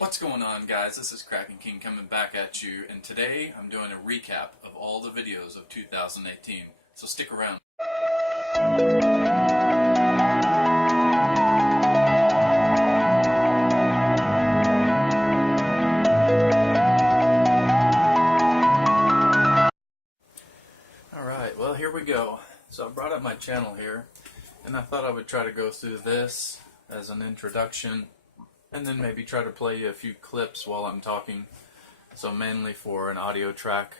What's going on, guys? This is Kraken King coming back at you, and today I'm doing a recap of all the videos of 2018, so stick around. Alright, well, here we go. So I brought up my channel here, and I thought I would try to go through this as an introduction, and then maybe try to play you a few clips while I'm talking, so mainly for an audio track.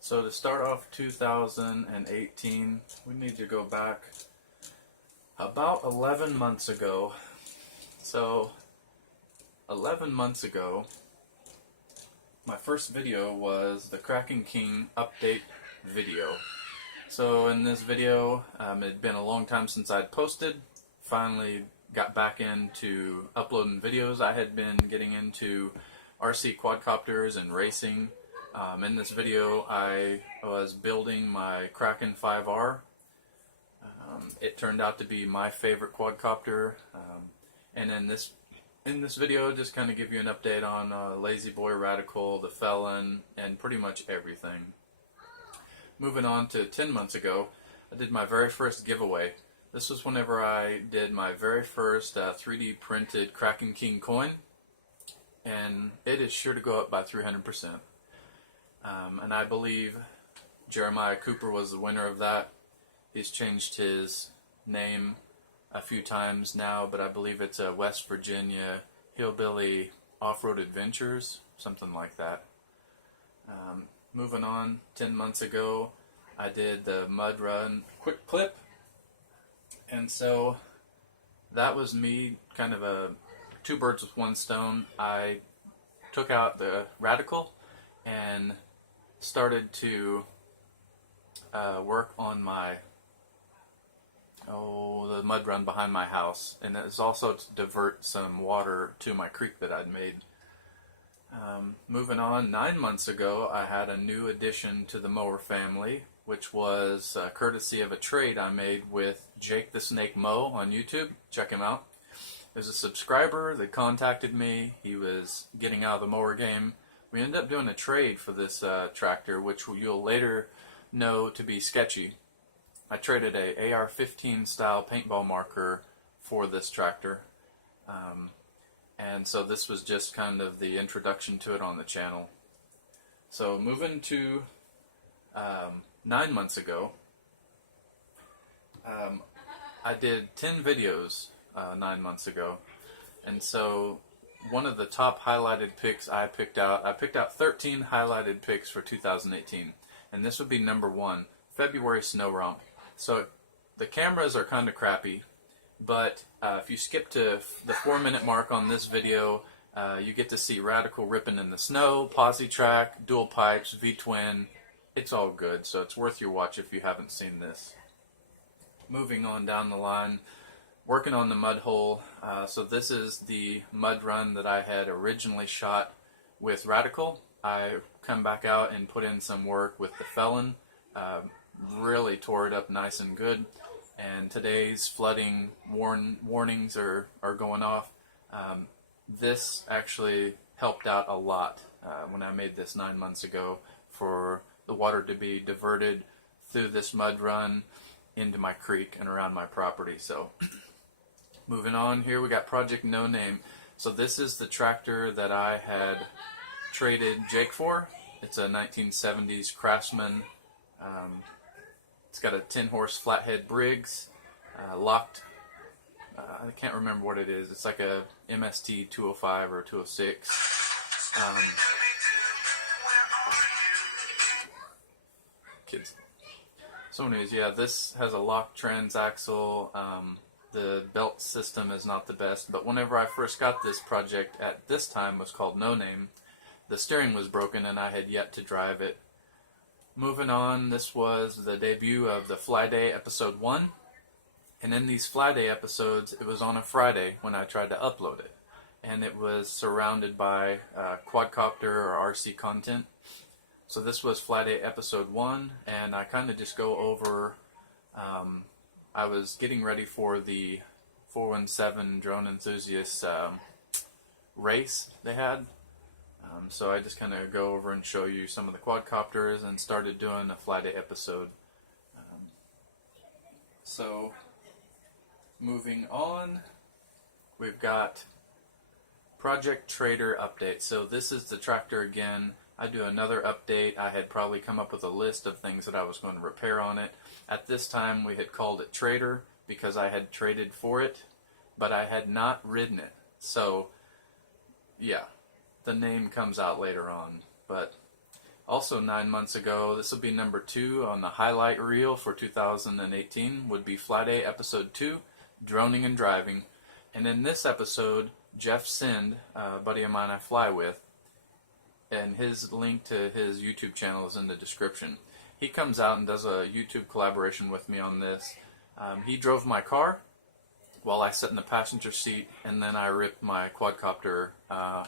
So to start off 2018, we need to go back about 11 months ago. So 11 months ago, my first video was the Kraken King update video. So in this video, it had been a long time since I'd posted. Finally got back into uploading videos. I had been getting into RC quadcopters and racing. In this video I was building my Kraken 5R. It turned out to be my favorite quadcopter, and in this video just kind of give you an update on Lazy Boy Radical, the Felon, and pretty much everything. Moving on to 10 months ago, I did my very first giveaway. This was whenever I did my very first 3D printed Kraken King coin, and it is sure to go up by 300%. And I believe Jeremiah Cooper was the winner of that. He's changed his name a few times now, but I believe it's West Virginia Hillbilly Off-Road Adventures, something like that. Moving on, 10 months ago, I did the Mud Run quick clip. And so that was me, kind of a two birds with one stone. I took out the Radical and started to work on my the mud run behind my house, and it was also to divert some water to my creek that I'd made. Moving on, 9 months ago I had a new addition to the mower family, which was courtesy of a trade I made with Jake the Snake Mow on YouTube. Check him out. There's a subscriber that contacted me. He was getting out of the mower game. We ended up doing a trade for this tractor, which you'll later know to be sketchy. I traded a AR-15 style paintball marker for this tractor. And so this was just kind of the introduction to it on the channel. So moving to 9 months ago, I did 10 videos 9 months ago, and so one of the top highlighted picks I picked out 13 highlighted picks for 2018, and this would be number 1, February Snow Romp. So the cameras are kind of crappy, but if you skip to the 4-minute mark on this video, you get to see Radical ripping in the snow, posi track, dual pipes, V-twin. It's all good, so it's worth your watch if you haven't seen this. Moving on down the line, working on the mud hole. So this is the mud run that I had originally shot with Radical. I come back out and put in some work with the Felon. Really tore it up nice and good. And today's flooding warnings are going off. This actually helped out a lot when I made this 9 months ago, for the water to be diverted through this mud run into my creek and around my property. So moving on here, we got Project No Name. So this is the tractor that I had traded Jake for. It's a 1970s Craftsman. It's got a 10-horse flathead Briggs, locked. I can't remember what it is. It's like a MST 205 or 206. Kids. So anyways, yeah, this has a locked transaxle. The belt system is not the best, but whenever I first got this project at this time, was called No Name, the steering was broken and I had yet to drive it. Moving on, this was the debut of the Fly Day episode 1, and in these Fly Day episodes, it was on a Friday when I tried to upload it, and it was surrounded by quadcopter or RC content. So this was Fly Day episode 1, and I kind of just go over, I was getting ready for the 417 Drone Enthusiast race they had. So I just kind of go over and show you some of the quadcopters and started doing a fly day episode. So moving on, we've got Project Trader update. So this is the tractor again. I do another update. I had probably come up with a list of things that I was going to repair on it. At this time we had called it Trader because I had traded for it, but I had not ridden it. So yeah, the name comes out later on. But also 9 months ago, this will be number 2 on the highlight reel for 2018, would be Fly Day episode 2, Droning and Driving. And in this episode, Jeff Sind, a buddy of mine I fly with, and his link to his YouTube channel is in the description. He comes out and does a YouTube collaboration with me on this. He drove my car while I sat in the passenger seat, and then I ripped my quadcopter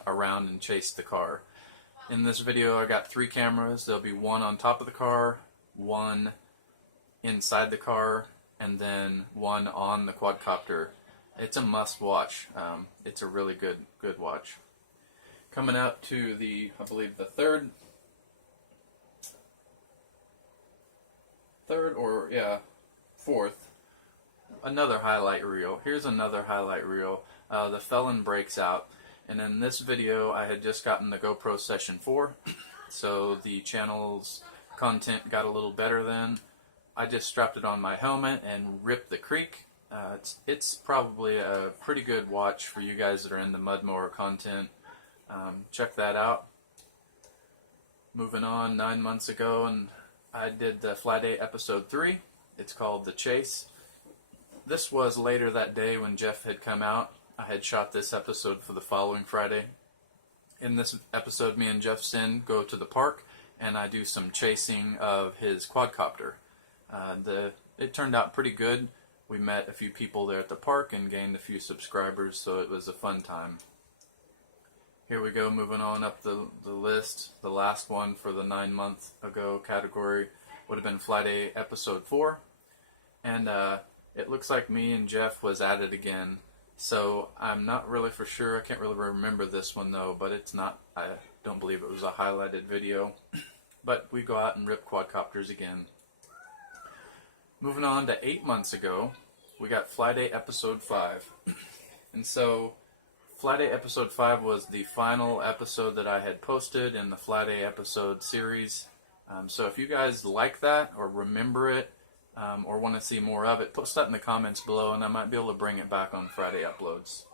around and chased the car. In this video I got 3 cameras. There'll be one on top of the car, one inside the car, and then one on the quadcopter. It's a must watch. It's a really good watch. Coming out to the, I believe the fourth, another highlight reel. Here's another highlight reel. The Felon breaks out. And in this video I had just gotten the GoPro Session 4, so the channel's content got a little better then. I just strapped it on my helmet and ripped the creek. It's probably a pretty good watch for you guys that are in the mud mower content. Check that out. Moving on, 9 months ago, and I did the Fly Day episode 3. It's called The Chase. This was later that day when Jeff had come out. I had shot this episode for the following Friday. In this episode, me and Jeff Sind go to the park, and I do some chasing of his quadcopter. It turned out pretty good. We met a few people there at the park and gained a few subscribers, so it was a fun time. Here we go, moving on up the list. The last one for the 9 month ago category would have been Fly Day episode 4. And it looks like me and Jeff was at it again. So I'm not really for sure. I can't really remember this one though, but it's not, I don't believe it was a highlighted video. But we go out and rip quadcopters again. Moving on to 8 months ago, we got Fly Day episode 5. And so Fly Day episode 5 was the final episode that I had posted in the Fly Day episode series. So if you guys like that or remember it, or want to see more of it, post that in the comments below and I might be able to bring it back on Friday uploads.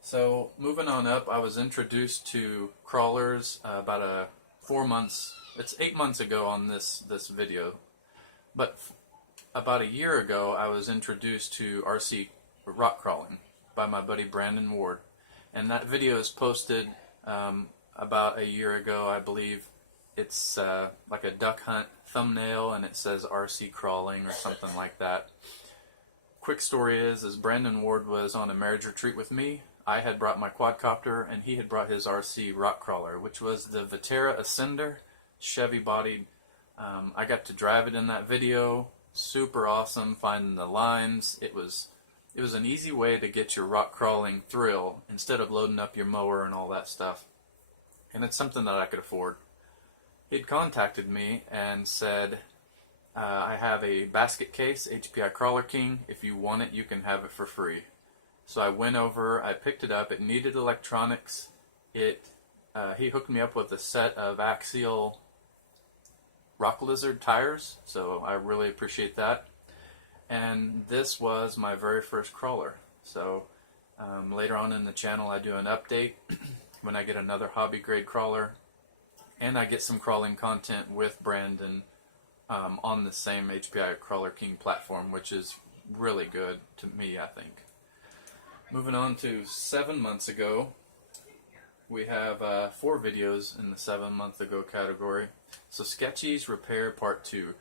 So moving on up, I was introduced to crawlers about 4 months, it's 8 months ago on this video, but about a year ago I was introduced to RC rock crawling by my buddy Brandon Ward, and that video is posted about a year ago, I believe. It's like a duck hunt thumbnail and it says RC crawling or something like that. Quick story is Brandon Ward was on a marriage retreat with me. I had brought my quadcopter and he had brought his RC rock crawler, which was the Vetera Ascender, Chevy bodied. I got to drive it in that video. Super awesome, finding the lines. It was an easy way to get your rock crawling thrill instead of loading up your mower and all that stuff. And it's something that I could afford. He'd contacted me and said, I have a basket case, HPI Crawler King. If you want it, you can have it for free. So I went over, I picked it up. It needed electronics. He hooked me up with a set of axial Rock Lizard tires, so I really appreciate that. And this was my very first crawler. So later on in the channel I do an update when I get another hobby grade crawler. And I get some crawling content with Brandon on the same HPI Crawler King platform, which is really good to me, I think. Moving on to 7 months ago, we have 4 videos in the 7 month ago category. So Sketchy's Repair Part 2.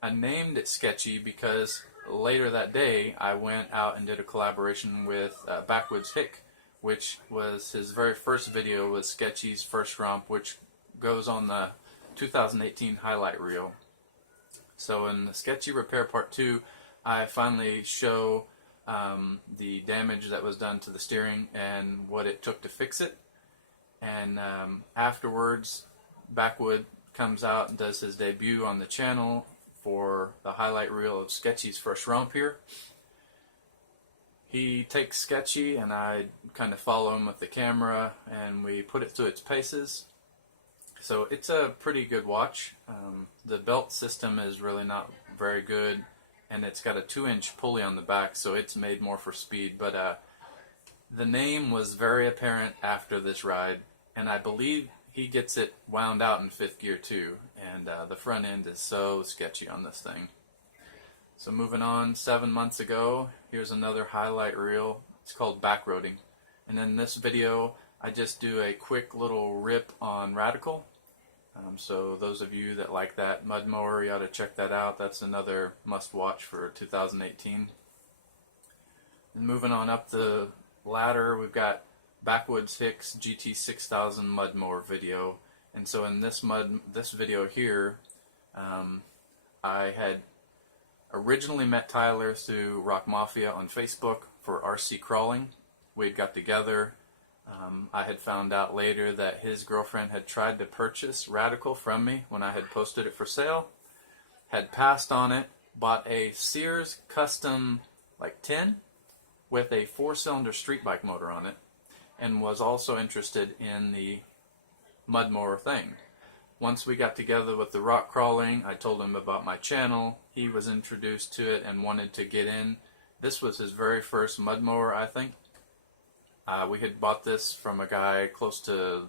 I named it Sketchy because later that day I went out and did a collaboration with Backwoods Hick, which was his very first video, was Sketchy's first romp, which goes on the 2018 highlight reel. So in the Sketchy Repair Part 2, I finally show the damage that was done to the steering and what it took to fix it. And afterwards, Backwood comes out and does his debut on the channel for the highlight reel of Sketchy's first romp here. He takes Sketchy and I kind of follow him with the camera and we put it through its paces. So it's a pretty good watch. The belt system is really not very good, and it's got a 2-inch pulley on the back, so it's made more for speed. But the name was very apparent after this ride, and I believe he gets it wound out in 5th gear too, and the front end is so sketchy on this thing. So moving on, 7 months ago, here's another highlight reel. It's called Backroading. And in this video, I just do a quick little rip on Radical. So those of you that like that mud mower, you ought to check that out. That's another must-watch for 2018. And moving on up the ladder, we've got Backwoods Hicks GT6000 mud mower video. And so in this video here, I had originally met Tyler through Rock Mafia on Facebook for RC crawling. We'd got together. I had found out later that his girlfriend had tried to purchase Radical from me when I had posted it for sale, had passed on it, bought a Sears custom like 10 with a 4-cylinder street bike motor on it, and was also interested in the mud mower thing. Once we got together with the rock crawling, I told him about my channel. He was introduced to it and wanted to get in. This was his very first mud mower, I think. We had bought this from a guy close to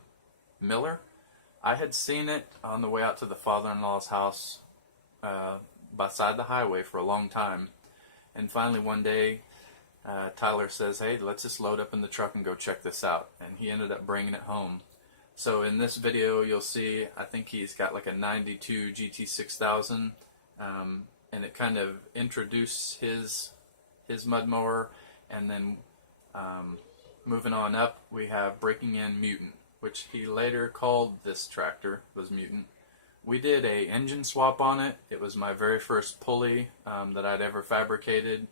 Miller. I had seen it on the way out to the father-in-law's house beside the highway for a long time. And finally one day, Tyler says, hey, let's just load up in the truck and go check this out. And he ended up bringing it home. So in this video, you'll see, I think he's got like a 92 GT6000, and it kind of introduced his mud mower. And then moving on up, we have Breaking In Mutant, which he later called this tractor, was Mutant. We did a engine swap on it. It was my very first pulley that I'd ever fabricated.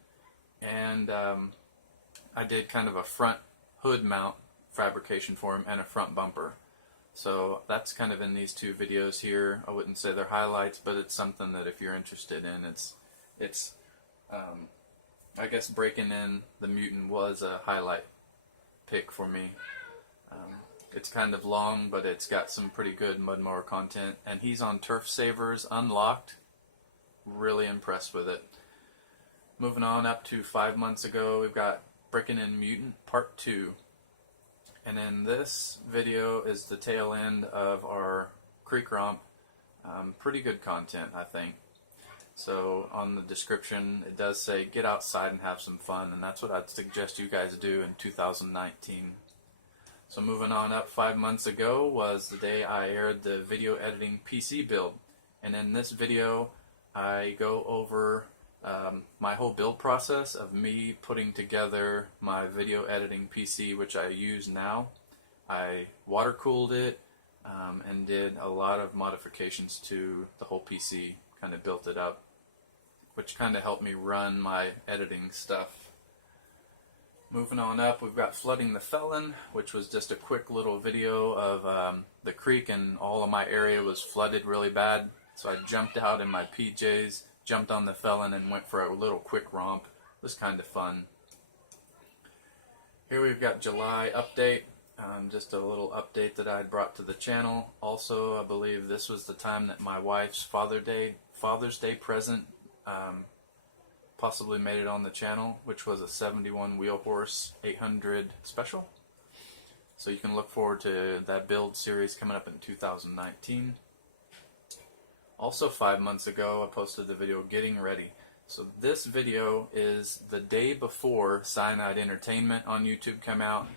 And I did kind of a front hood mount fabrication for him and a front bumper. So that's kind of in these two videos here. I wouldn't say they're highlights, but it's something that if you're interested in, it's I guess Breaking In the Mutant was a highlight pick for me. It's kind of long, but it's got some pretty good mud mower content, and he's on Turf Savers Unlocked. Really impressed with it. Moving on up to 5 months ago, we've got Breaking In Mutant Part 2. And then this video is the tail end of our creek romp. Pretty good content, I think. So on the description, it does say get outside and have some fun, and that's what I'd suggest you guys do in 2019. So moving on up, 5 months ago was the day I aired the video editing PC build. And in this video, I go over my whole build process of me putting together my video editing PC, which I use now. I water cooled it and did a lot of modifications to the whole PC, kind of built it up, which kind of helped me run my editing stuff. Moving on up, we've got Flooding the Felon, which was just a quick little video of the creek, and all of my area was flooded really bad. So I jumped out in my PJs, jumped on the Felon, and went for a little quick romp. It was kind of fun. Here we've got July update, just a little update that I had brought to the channel. Also, I believe this was the time that my wife's Father's Day present possibly made it on the channel, which was a 71 wheel horse 800 special. So you can look forward to that build series coming up in 2019. Also 5 months ago, I posted the video Getting Ready. So this video is the day before Cyanide Entertainment on YouTube come out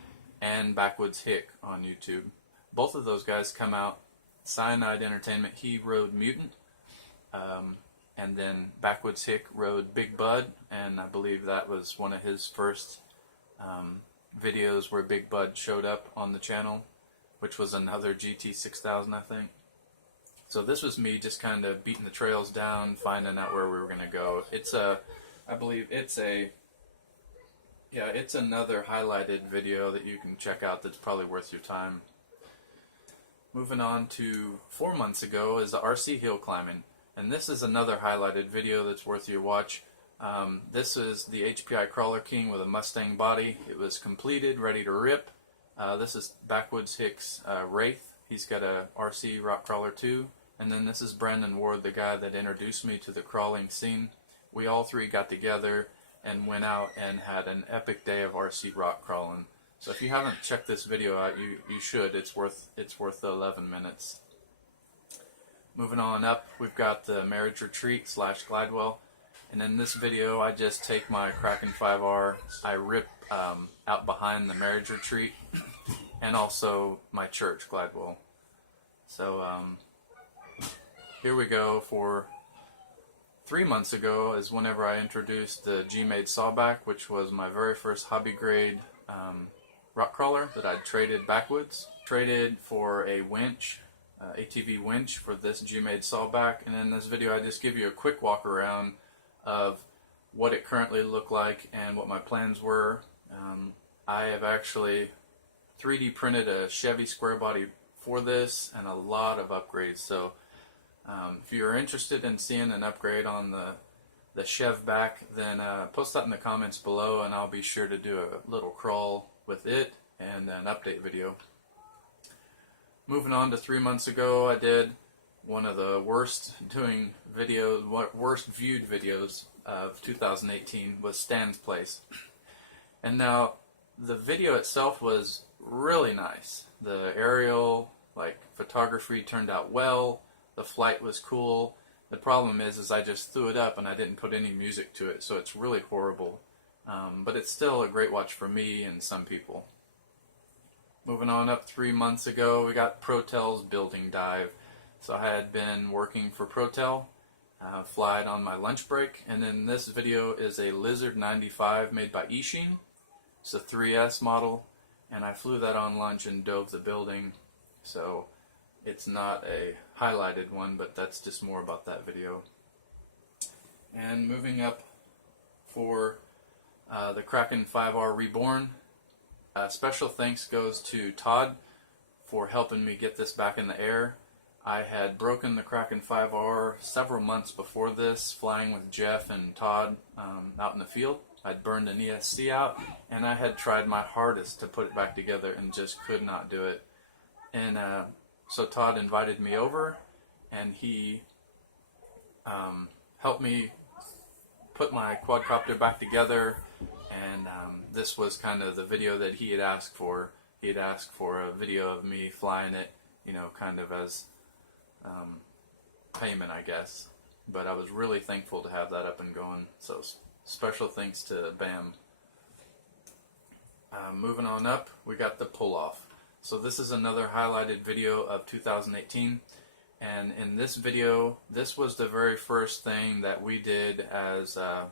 and Backwoods Hick on YouTube. Both of those guys come out. Cyanide Entertainment, he rode Mutant. And then Backwoods Hick rode Big Bud, and I believe that was one of his first videos where Big Bud showed up on the channel, which was another GT6000, I think. So this was me just kind of beating the trails down, finding out where we were going to go. It's a, I believe it's a yeah, it's another highlighted video that you can check out that's probably worth your time. Moving on to 4 months ago is the RC hill climbing, and this is another highlighted video that's worth your watch. This is the HPI Crawler King with a Mustang body. It was completed, ready to rip. This is Backwoods Hicks Wraith. He's got a RC rock crawler too. And then this is Brandon Ward, the guy that introduced me to the crawling scene. We all three got together and went out and had an epic day of RC rock crawling. So if you haven't checked this video out, you should. It's worth the 11 minutes. Moving on up, we've got the marriage retreat / glidewell. And in this video, I just take my Kraken 5R, I rip out behind the marriage retreat, and also my church glidewell. So here we go. For 3 months ago is whenever I introduced the G-Made Sawback, which was my very first hobby grade rock crawler that I'd traded backwoods. Traded for a winch, ATV winch, for this G-Made Sawback. And in this video I just give you a quick walk around of what it currently looked like and what my plans were. I have actually 3D printed a Chevy square body for this and a lot of upgrades. So if you're interested in seeing an upgrade on the Chev back, then post that in the comments below and I'll be sure to do a little crawl with it and an update video. Moving on to 3 months ago, I did one of the worst viewed videos of 2018 was Stan's Place. And now the video itself was really nice. The aerial photography turned out well. The flight was cool. The problem is I just threw it up and I didn't put any music to it, so it's really horrible. But it's still a great watch for me and some people. Moving on up 3 months ago, we got Protel's building dive. So I had been working for Protel, flied on my lunch break, and then this video is a Lizard 95 made by Ishin. It's a 3S model, and I flew that on lunch and dove the building. So it's not a highlighted one, but that's just more about that video. And moving up for the Kraken 5R Reborn, special thanks goes to Todd for helping me get this back in the air. I had broken the Kraken 5R several months before this, flying with Jeff and Todd out in the field. I'd burned an ESC out, and I had tried my hardest to put it back together and just could not do it. And so Todd invited me over, and he helped me put my quadcopter back together, and this was kind of the video that he had asked for. He had asked for a video of me flying it, you know, kind of as payment, I guess. But I was really thankful to have that up and going, so special thanks to BAM. Moving on up, we got the pull-off. So this is another highlighted video of 2018, and in this video, this was the very first thing that we did as the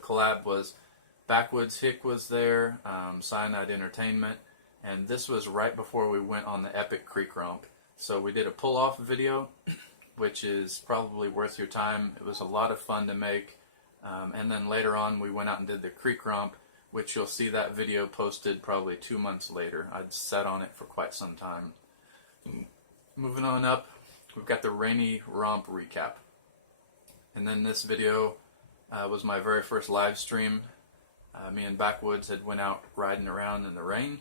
collab was Backwoods Hick was there, Cyanide Entertainment, and this was right before we went on the epic creek romp. So we did a pull-off video, which is probably worth your time. It was a lot of fun to make. And then later on we went out and did the creek romp, which you'll see that video posted probably 2 months later. I'd sat on it for quite some time. Moving on up, we've got the Rainey Romp recap. And then this video was my very first live stream. Me and Backwoods had went out riding around in the rain.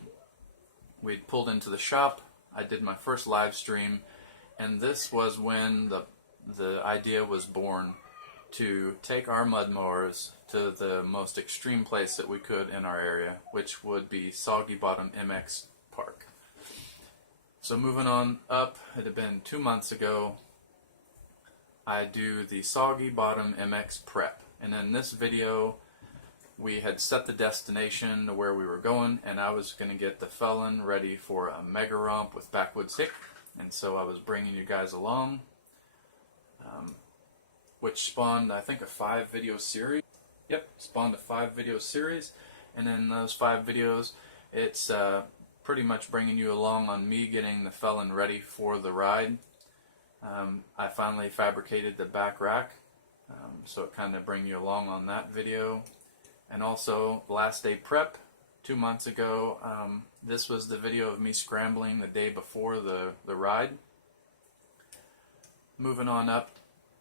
We'd pulled into the shop. I did my first live stream, and this was when the idea was born to take our mud mowers to the most extreme place that we could in our area, which would be Soggy Bottom MX Park. So moving on up, it had been 2 months ago, I do the Soggy Bottom MX prep, and in this video we had set the destination to where we were going, and I was going to get the Felon ready for a mega romp with Backwoods Hick, and so I was bringing you guys along, which spawned, I think, a 5-video series. Yep, spawned a 5-video series, and in those 5 videos, it's pretty much bringing you along on me getting the Felon ready for the ride. I finally fabricated the back rack, so it kind of bring you along on that video. And also last day prep 2 months ago. This was the video of me scrambling the day before the ride. Moving on up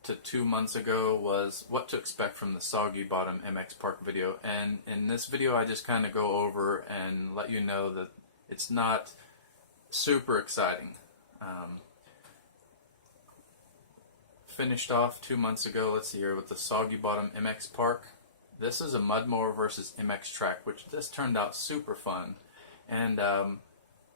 to 2 months ago was what to expect from the Soggy Bottom MX Park video. And in this video I just kind of go over and let you know that it's not super exciting. Finished off 2 months ago, let's see here, with the Soggy Bottom MX Park. This is a mud mower versus MX track, which this turned out super fun. And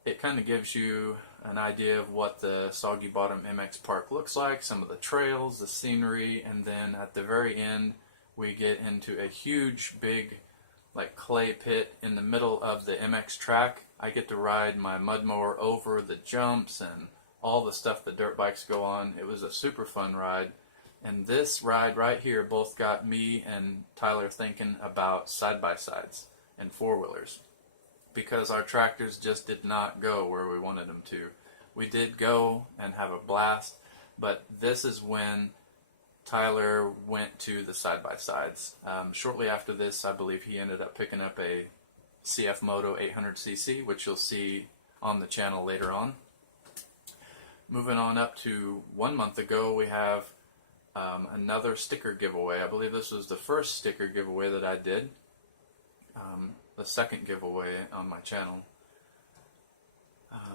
it kind of gives you an idea of what the Soggy Bottom MX Park looks like, some of the trails, the scenery, and then at the very end we get into a huge big like clay pit in the middle of the MX track. I get to ride my mud mower over the jumps and all the stuff that dirt bikes go on. It was a super fun ride. And this ride right here both got me and Tyler thinking about side-by-sides and four-wheelers, because our tractors just did not go where we wanted them to. We did go and have a blast, but this is when Tyler went to the side-by-sides. Shortly after this, I believe he ended up picking up a CF Moto 800cc, which you'll see on the channel later on. Moving on up to 1 month ago, we have another sticker giveaway. I believe this was the first sticker giveaway that I did. The second giveaway on my channel.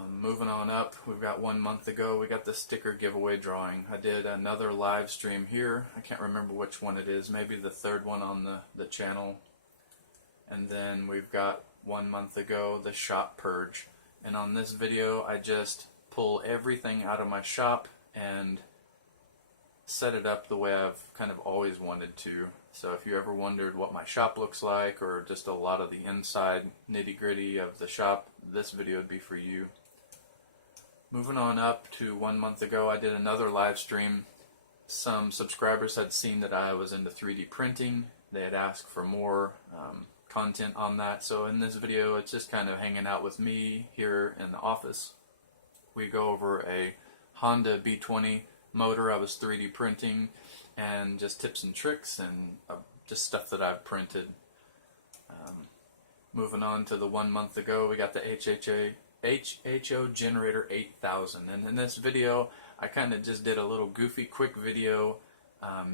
Moving on up, we've got 1 month ago, we got the sticker giveaway drawing. I did another live stream here. I can't remember which one it is, maybe the third one on the channel. And then we've got 1 month ago, the shop purge. And on this video, I just pull everything out of my shop and set it up the way I've kind of always wanted to. So if you ever wondered what my shop looks like, or just a lot of the inside nitty-gritty of the shop, this video would be for you. Moving on up to 1 month ago, I did another live stream. Some subscribers had seen that I was into 3D printing. They had asked for more content on that. So in this video, it's just kind of hanging out with me here in the office. We go over a Honda B20 motor I was 3D printing, and just tips and tricks and just stuff that I've printed. Moving on to the 1 month ago, we got the HHO Generator 8000, and in this video I kind of just did a little goofy quick video,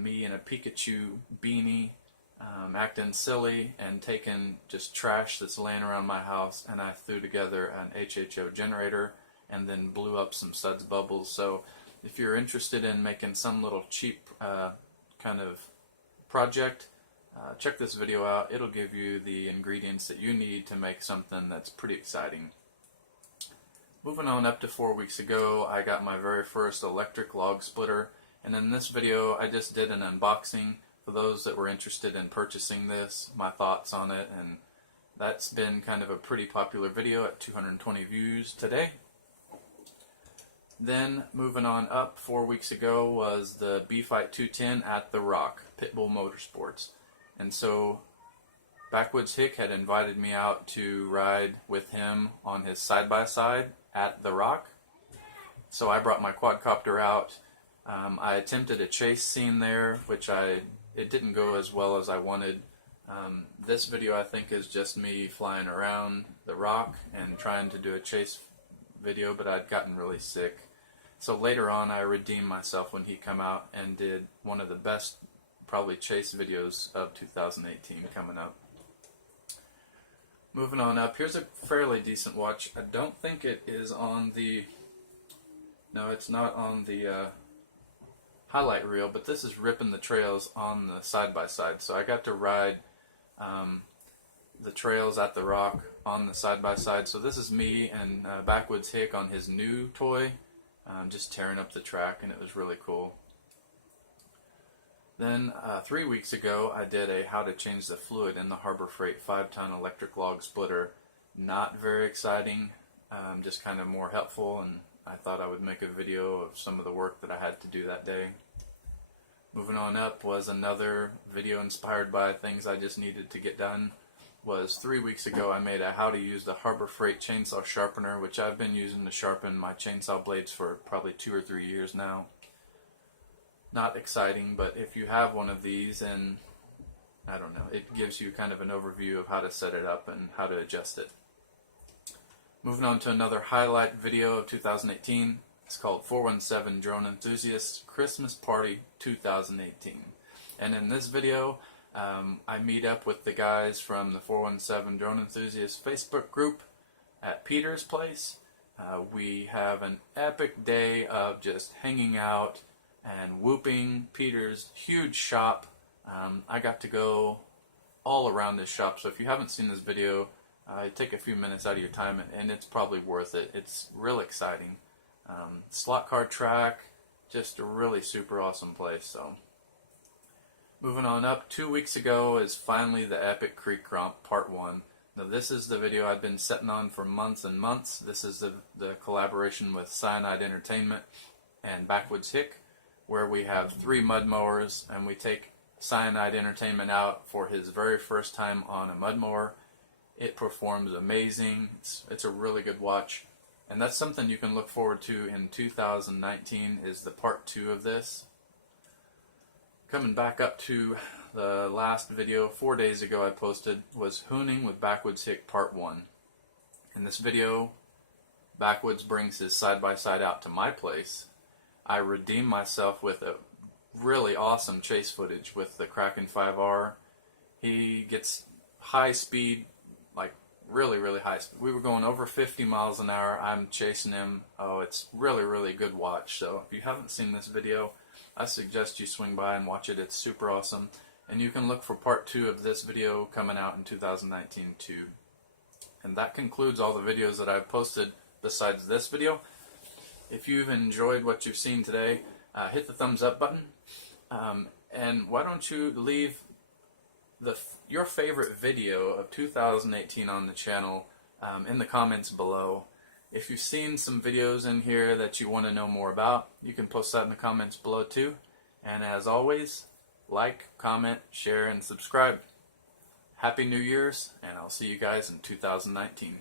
me in a Pikachu beanie, acting silly and taking just trash that's laying around my house, and I threw together an HHO generator and then blew up some suds bubbles. So if you're interested in making some little cheap kind of project, check this video out. It'll give you the ingredients that you need to make something that's pretty exciting. Moving on up to 4 weeks ago, I got my very first electric log splitter, and in this video I just did an unboxing for those that were interested in purchasing this, my thoughts on it, and that's been kind of a pretty popular video at 220 views today. Then moving on up, 4 weeks ago was the B-Fight 210 at The Rock, Pitbull Motorsports. And so Backwoods Hick had invited me out to ride with him on his side-by-side at The Rock. So I brought my quadcopter out. I attempted a chase scene there, which it didn't go as well as I wanted. This video I think is just me flying around The Rock and trying to do a chase video, but I'd gotten really sick. So later on I redeemed myself when he come out and did one of the best probably chase videos of 2018 coming up. Moving on up, here's a fairly decent watch. I don't think it is on the, no, it's not on the highlight reel, but this is ripping the trails on the side-by-side. So I got to ride the trails at The Rock on the side-by-side. So this is me and Backwoods Hick on his new toy, just tearing up the track, and it was really cool. Then 3 weeks ago I did a how to change the fluid in the Harbor Freight 5-ton electric log splitter. Not very exciting, just kind of more helpful, and I thought I would make a video of some of the work that I had to do that day. Moving on up was another video inspired by things I just needed to get done. Was 3 weeks ago I made a how to use the Harbor Freight chainsaw sharpener, which I've been using to sharpen my chainsaw blades for probably 2 or 3 years now. Not exciting, but if you have one of these and I don't know, it gives you kind of an overview of how to set it up and how to adjust it. Moving on to another highlight video of 2018. It's called 417 Drone Enthusiasts Christmas Party 2018. And in this video, I meet up with the guys from the 417 Drone Enthusiasts Facebook group at Peter's place. We have an epic day of just hanging out and whooping. Peter's huge shop. I got to go all around this shop, so if you haven't seen this video, take a few minutes out of your time, and it's probably worth it. It's real exciting. Slot car track, just a really super awesome place. So, moving on up, 2 weeks ago is finally the epic Creek Romp Part 1. Now this is the video I've been setting on for months and months. This is the collaboration with Cyanide Entertainment and Backwoods Hick, where we have 3 mud mowers, and we take Cyanide Entertainment out for his very first time on a mud mower. It performs amazing. It's a really good watch, and that's something you can look forward to in 2019 is the part 2 of this. Coming back up to the last video 4 days ago I posted was Hooning with Backwoods Hick Part 1. In this video, Backwoods brings his side-by-side out to my place. I redeem myself with a really awesome chase footage with the Kraken 5R. He gets high speed, like really high speed. We were going over 50 miles an hour. I'm chasing him. Oh, it's really good watch. So if you haven't seen this video, I suggest you swing by and watch it. It's super awesome. And you can look for part 2 of this video coming out in 2019 too. And that concludes all the videos that I've posted besides this video. If you've enjoyed what you've seen today, hit the thumbs up button. And why don't you leave your favorite video of 2018 on the channel in the comments below. If you've seen some videos in here that you want to know more about, you can post that in the comments below too. And as always, like, comment, share, and subscribe. Happy New Year's, and I'll see you guys in 2019.